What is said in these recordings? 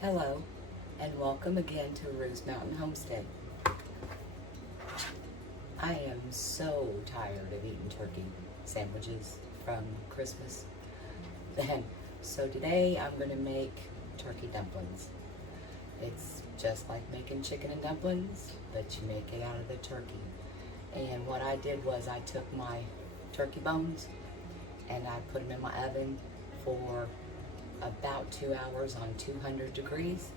Hello, and welcome again to Rue's Mountain Homestead. I am so tired of eating turkey sandwiches from Christmas. And so today I'm going to make turkey dumplings. It's just like making chicken and dumplings, but you make it out of the turkey. And what I did was I took my turkey bones and I put them in my oven for about 2 hours on 200 degrees,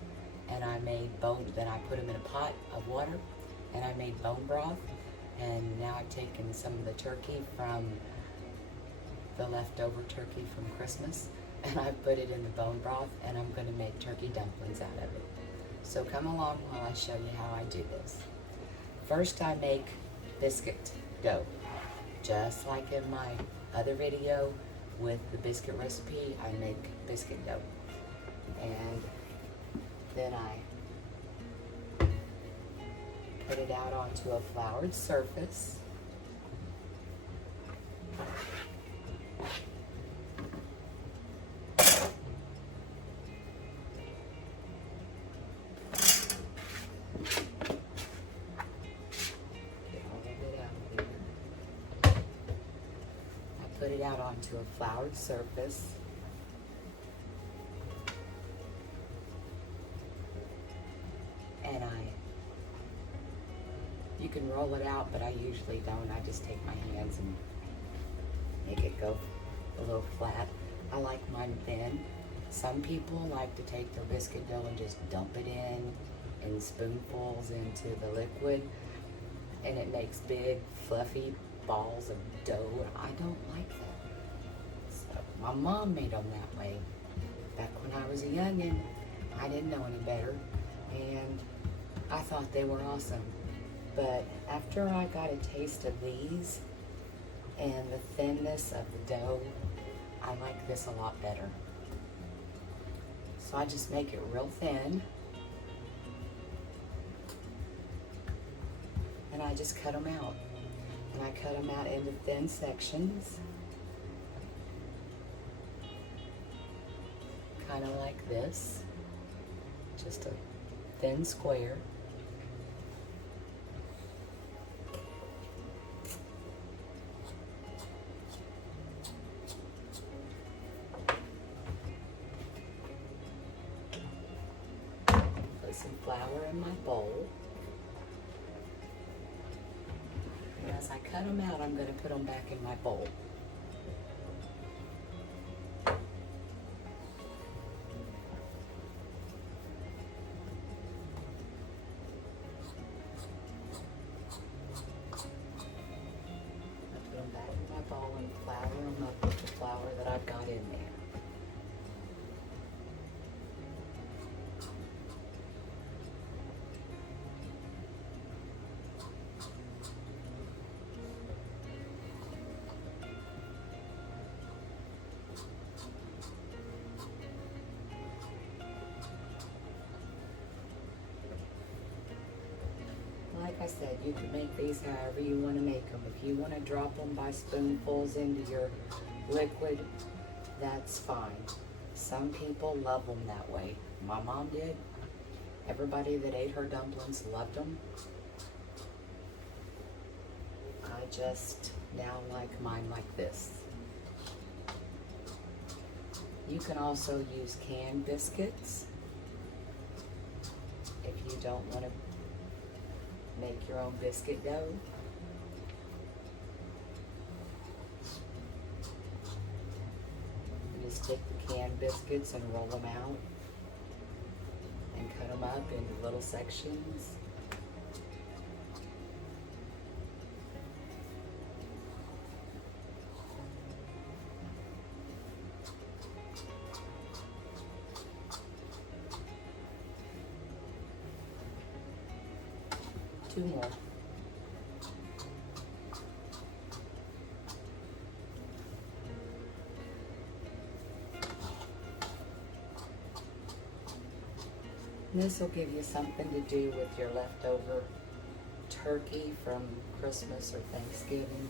and I put them in a pot of water, and I made bone broth. And now I've taken some of the turkey from the leftover turkey from Christmas, and I put it in the bone broth, and I'm going to make turkey dumplings out of it. So come along while I show you how I do this. First, I make biscuit dough, just like in my other video with the biscuit recipe. I make biscuit dough, and then I put it out onto a floured surface. Put it out onto a floured surface. And you can roll it out, but I usually don't. I just take my hands and make it go a little flat. I like mine thin. Some people like to take their biscuit dough and just dump it in spoonfuls into the liquid, and it makes big fluffy balls of dough, and I don't like that. So my mom made them that way back when I was a youngin'. I didn't know any better, and I thought they were awesome. But after I got a taste of these and the thinness of the dough, I like this a lot better. So I just make it real thin, and I just cut them out. And I cut them out into thin sections, kind of like this, just a thin square. Put some flour in my bowl. And as I cut them out, I'm going to put them back in my bowl. I put them back in my bowl and flour them up with the flour that I've got in there. Like I said, you can make these however you want to make them. If you want to drop them by spoonfuls into your liquid, that's fine. Some people love them that way. My mom did. Everybody that ate her dumplings loved them. I just now like mine like this. You can also use canned biscuits if you don't want to make your own biscuit dough. You just take the canned biscuits and roll them out and cut them up into little sections. Two more. This will give you something to do with your leftover turkey from Christmas or Thanksgiving.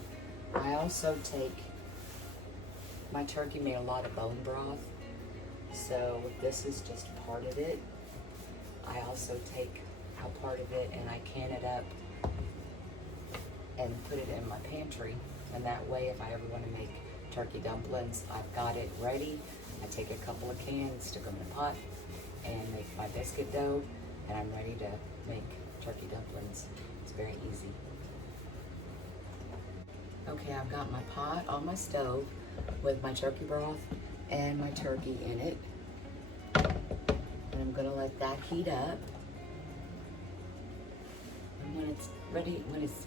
I also take, my turkey made a lot of bone broth, so this is just part of it. I also take out part of it and I can it up and put it in my pantry. And that way, if I ever want to make turkey dumplings, I've got it ready. I take a couple of cans, stick them in a pot, and make my biscuit dough, and I'm ready to make turkey dumplings. It's very easy. Okay, I've got my pot on my stove with my turkey broth and my turkey in it. And I'm gonna let that heat up. And when it's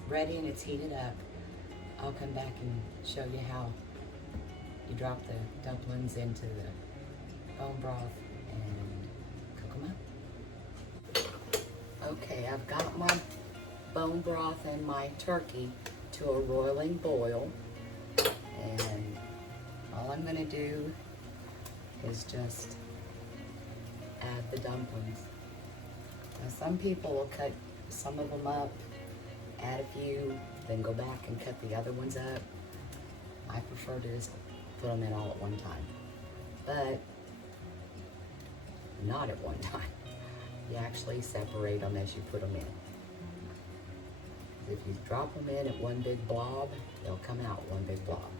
ready and it's heated up, I'll come back and show you how you drop the dumplings into the bone broth and cook them up. Okay, I've got my bone broth and my turkey to a roiling boil, and all I'm gonna do is just add the dumplings. Now some people will cut some of them up, add a few, then go back and cut the other ones up. I prefer to just put them in all at one time, but not at one time. You actually separate them as you put them in. If you drop them in at one big blob, they'll come out one big blob.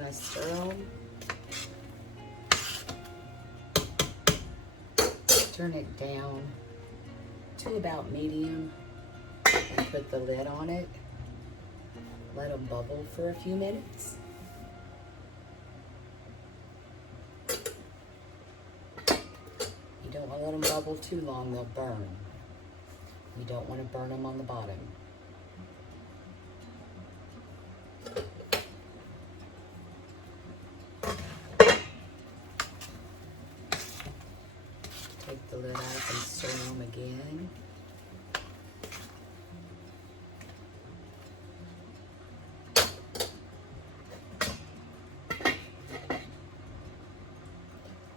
I stir them, turn it down to about medium, and put the lid on it. Let them bubble for a few minutes. You don't want to let them bubble too long, they'll burn. You don't want to burn them on the bottom. Take the lid off and stir them again.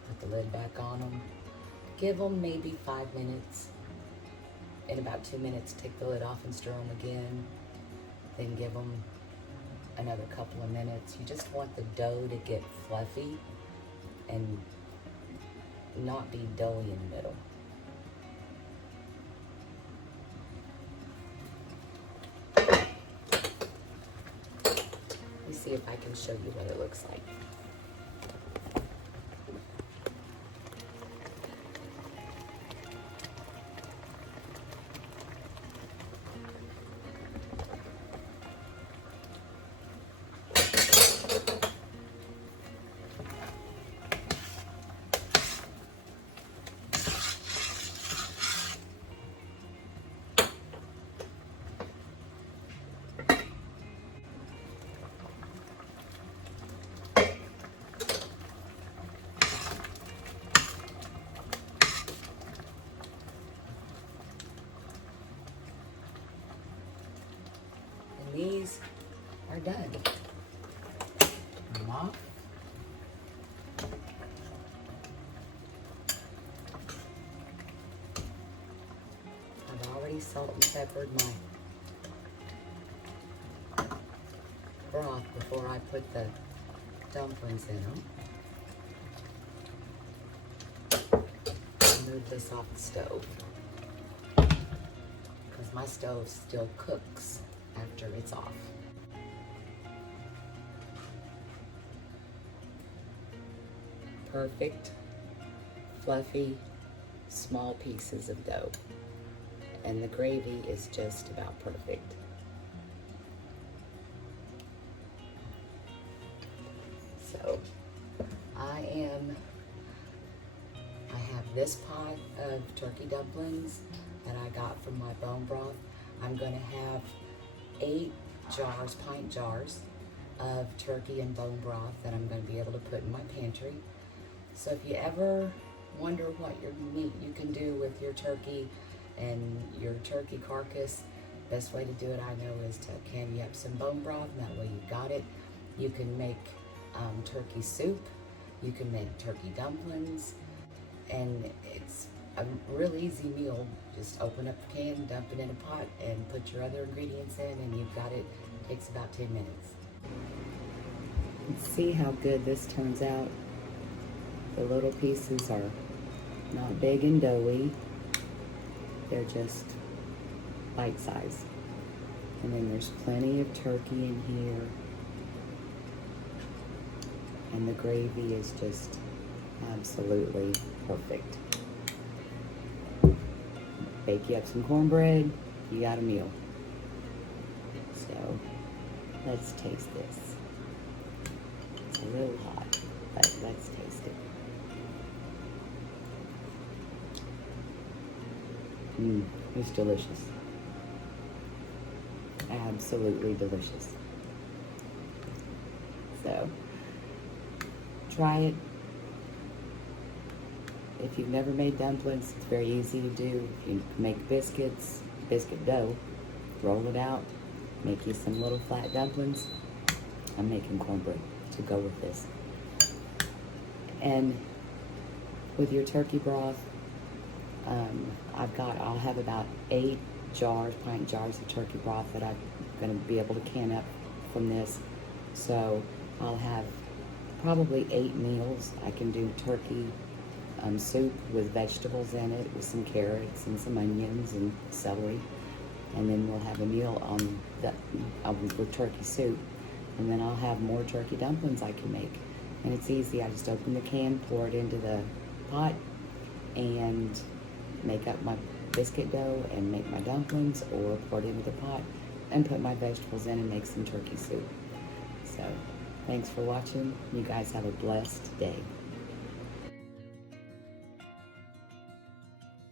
Put the lid back on them. Give them maybe 5 minutes. In about 2 minutes, take the lid off and stir them again. Then give them another couple of minutes. You just want the dough to get fluffy and not be doughy in the middle. Let me see if I can show you what it looks like. These are done. Turn them off. I've already salt and peppered my broth before I put the dumplings in them. Move this off the stove because my stove still cooks after it's off. Perfect, fluffy, small pieces of dough. and the gravy is just about perfect. So I have this pot of turkey dumplings that I got from my bone broth. I'm going to have 8 jars, pint jars of turkey and bone broth that I'm going to be able to put in my pantry. So if you ever wonder what you can do with your turkey and your turkey carcass, best way to do it I know is to candy up some bone broth, and that way you got it. You can make turkey soup, you can make turkey dumplings, and it's a real easy meal. Just open up the can, dump it in a pot, and put your other ingredients in, and you've got it. It takes about 10 minutes. Let's see how good this turns out. The little pieces are not big and doughy. They're just bite-sized. And then there's plenty of turkey in here. And the gravy is just absolutely perfect. Bake you up some cornbread, you got a meal. So let's taste this. It's a little hot, but let's taste it. It's delicious. Absolutely delicious. So try it. If you've never made dumplings, it's very easy to do. If you make biscuits, biscuit dough, roll it out, make you some little flat dumplings. I'm making cornbread to go with this. And with your turkey broth, I'll have about 8 jars, pint jars of turkey broth that I'm going to be able to can up from this. So I'll have probably 8 meals. I can do turkey soup with vegetables in it, with some carrots and some onions and celery, and then we'll have a meal with turkey soup, and then I'll have more turkey dumplings I can make. And it's easy. I just open the can, pour it into the pot, and make up my biscuit dough and make my dumplings, or pour it into the pot and put my vegetables in and make some turkey soup. So thanks for watching. You guys have a blessed day.